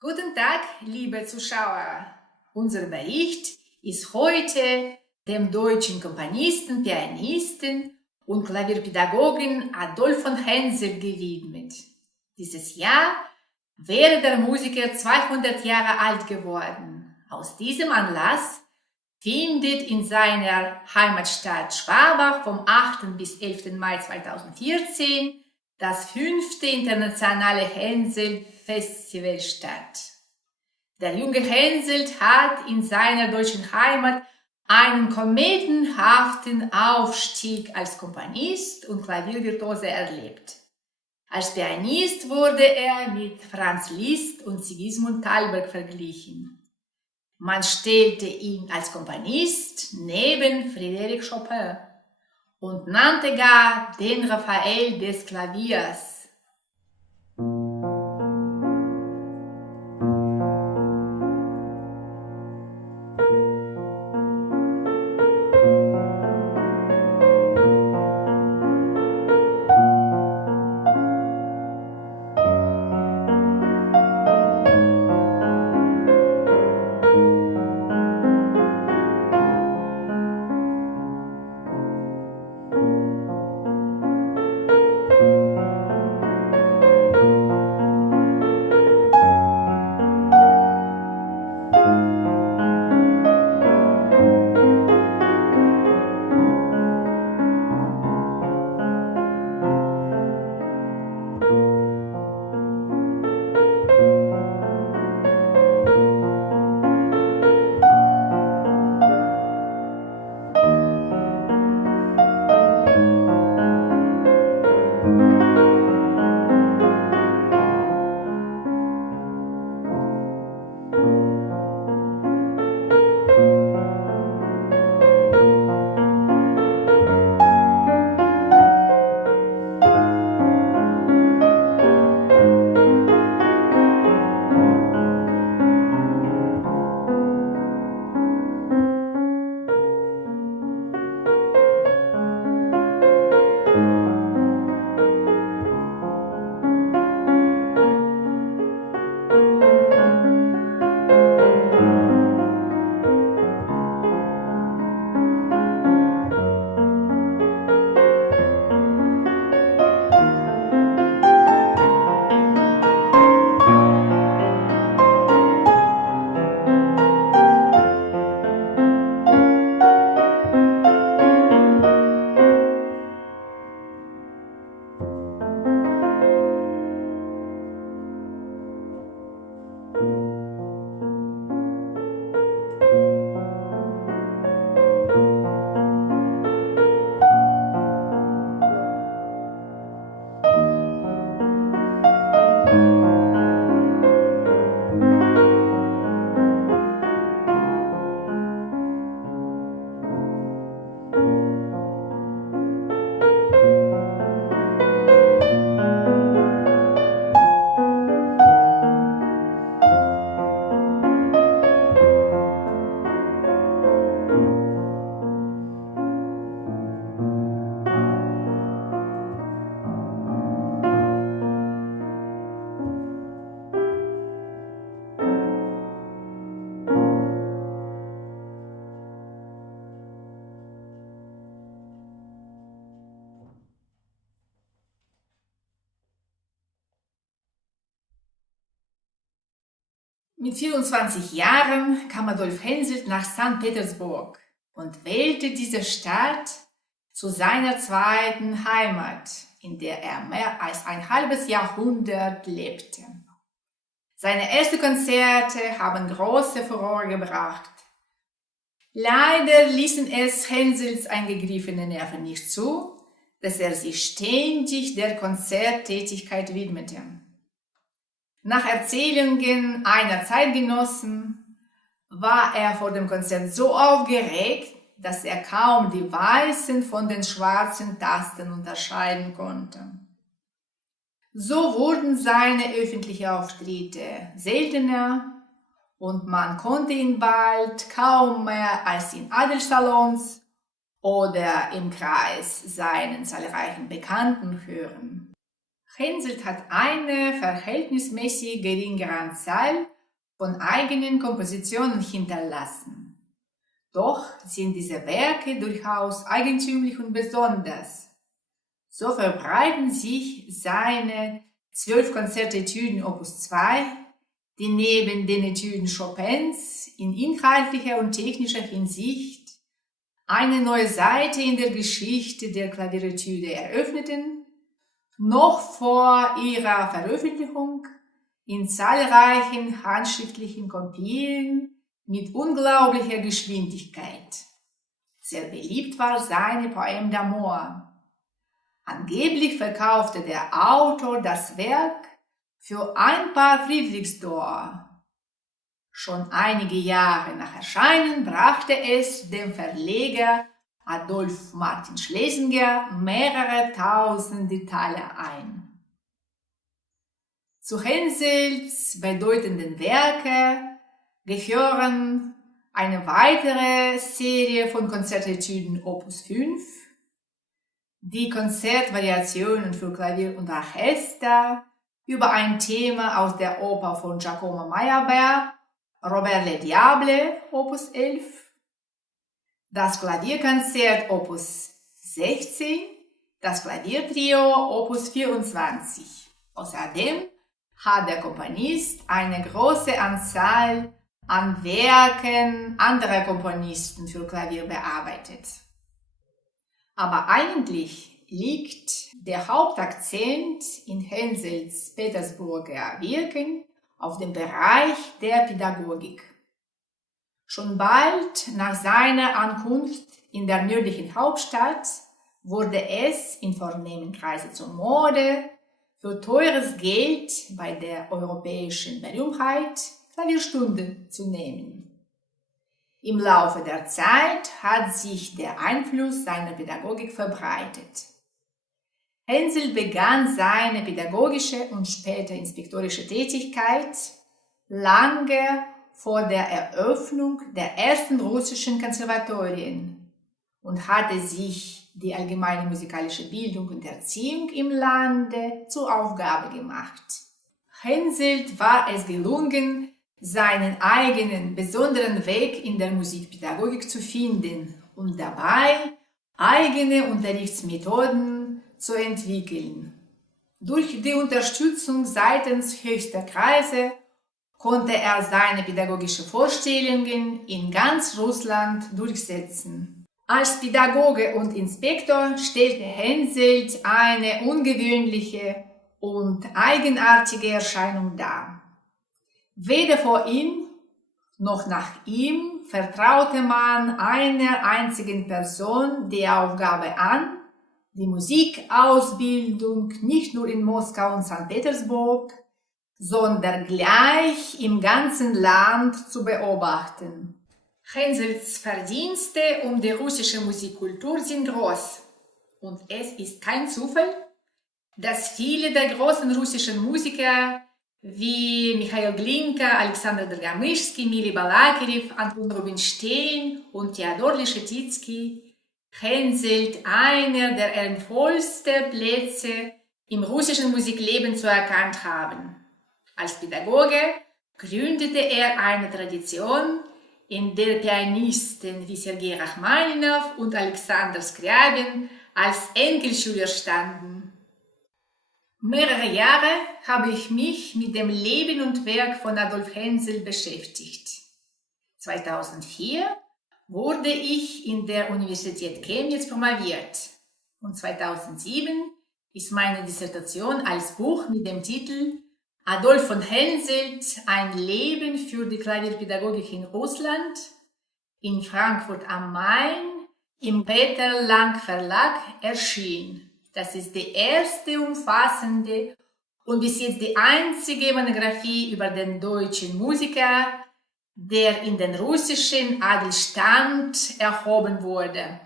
Guten Tag, liebe Zuschauer. Unser Bericht ist heute dem deutschen Komponisten, Pianisten und Klavierpädagogen Adolf von Hensel gewidmet. Dieses Jahr wäre der Musiker 200 Jahre alt geworden. Aus diesem Anlass findet in seiner Heimatstadt Schwabach vom 8. bis 11. Mai 2014 das 5. internationale Hensel-Festival statt. Der junge Hensel hat in seiner deutschen Heimat einen kometenhaften Aufstieg als Komponist und Klaviervirtuose erlebt. Als Pianist wurde er mit Franz Liszt und Sigismund Thalberg verglichen. Man stellte ihn als Komponist neben Frédéric Chopin und nannte gar den Raphael des Klaviers. Mit 24 Jahren kam Adolf Hensel nach St. Petersburg und wählte diese Stadt zu seiner zweiten Heimat, in der er mehr als ein halbes Jahrhundert lebte. Seine ersten Konzerte haben große Furore gebracht. Leider ließen es Hensels eingegriffene Nerven nicht zu, dass er sich ständig der Konzerttätigkeit widmete. Nach Erzählungen einer Zeitgenossen war er vor dem Konzert so aufgeregt, dass er kaum die weißen von den schwarzen Tasten unterscheiden konnte. So wurden seine öffentlichen Auftritte seltener und man konnte ihn bald kaum mehr als in Adelssalons oder im Kreis seinen zahlreichen Bekannten hören. Henselt hat eine verhältnismäßig geringe Anzahl von eigenen Kompositionen hinterlassen. Doch sind diese Werke durchaus eigentümlich und besonders. So verbreiten sich seine 12 Konzertetüden Opus 2, die neben den Etüden Chopins in inhaltlicher und technischer Hinsicht eine neue Seite in der Geschichte der Klavieretüde eröffneten, noch vor ihrer Veröffentlichung in zahlreichen handschriftlichen Kopien mit unglaublicher Geschwindigkeit. Sehr beliebt war seine Poème d'amour. Angeblich verkaufte der Autor das Werk für ein paar Friedrichsdor. Schon einige Jahre nach Erscheinen brachte es dem Verleger Adolf Martin Schlesinger mehrere tausende Taler ein. Zu Henselts bedeutenden Werke gehören eine weitere Serie von Konzertetüden Opus 5, die Konzertvariationen für Klavier und Orchester über ein Thema aus der Oper von Giacomo Meyerbeer, Robert Le Diable, Opus 11, das Klavierkonzert Opus 16, das Klaviertrio Opus 24. Außerdem hat der Komponist eine große Anzahl an Werken anderer Komponisten für Klavier bearbeitet. Aber eigentlich liegt der Hauptakzent in Henselts Petersburger Wirken auf dem Bereich der Pädagogik. Schon bald nach seiner Ankunft in der nördlichen Hauptstadt wurde es in vornehmen Kreisen zur Mode, für teures Geld bei der europäischen Berühmtheit Klavierstunden zu nehmen. Im Laufe der Zeit hat sich der Einfluss seiner Pädagogik verbreitet. Hensel begann seine pädagogische und später inspektorische Tätigkeit lange vor der Eröffnung der ersten russischen Konservatorien und hatte sich die allgemeine musikalische Bildung und Erziehung im Lande zur Aufgabe gemacht. Henselt war es gelungen, seinen eigenen besonderen Weg in der Musikpädagogik zu finden und dabei eigene Unterrichtsmethoden zu entwickeln. Durch die Unterstützung seitens höchster Kreise konnte er seine pädagogischen Vorstellungen in ganz Russland durchsetzen. Als Pädagoge und Inspektor stellte Henselt eine ungewöhnliche und eigenartige Erscheinung dar. Weder vor ihm noch nach ihm vertraute man einer einzigen Person die Aufgabe an, die Musikausbildung nicht nur in Moskau und St. Petersburg, sondern gleich im ganzen Land zu beobachten. Henselts Verdienste um die russische Musikkultur sind groß. Und es ist kein Zufall, dass viele der großen russischen Musiker wie Michail Glinka, Alexander Dragomyschski, Mili Balakirev, Anton Rubinstein und Theodor Leschetizky Henselt einer der ehrenvollsten Plätze im russischen Musikleben zuerkannt haben. Als Pädagoge gründete er eine Tradition, in der Pianisten wie Sergei Rachmaninow und Alexander Skrjabin als Enkelschüler standen. Mehrere Jahre habe ich mich mit dem Leben und Werk von Adolf Hensel beschäftigt. 2004 wurde ich in der Universität Chemnitz promoviert und 2007 ist meine Dissertation als Buch mit dem Titel Adolf von Henselt, ein Leben für die Klavierpädagogik in Russland in Frankfurt am Main im Peter Lang Verlag erschien. Das ist die erste umfassende und bis jetzt die einzige Monographie über den deutschen Musiker, der in den russischen Adelsstand erhoben wurde.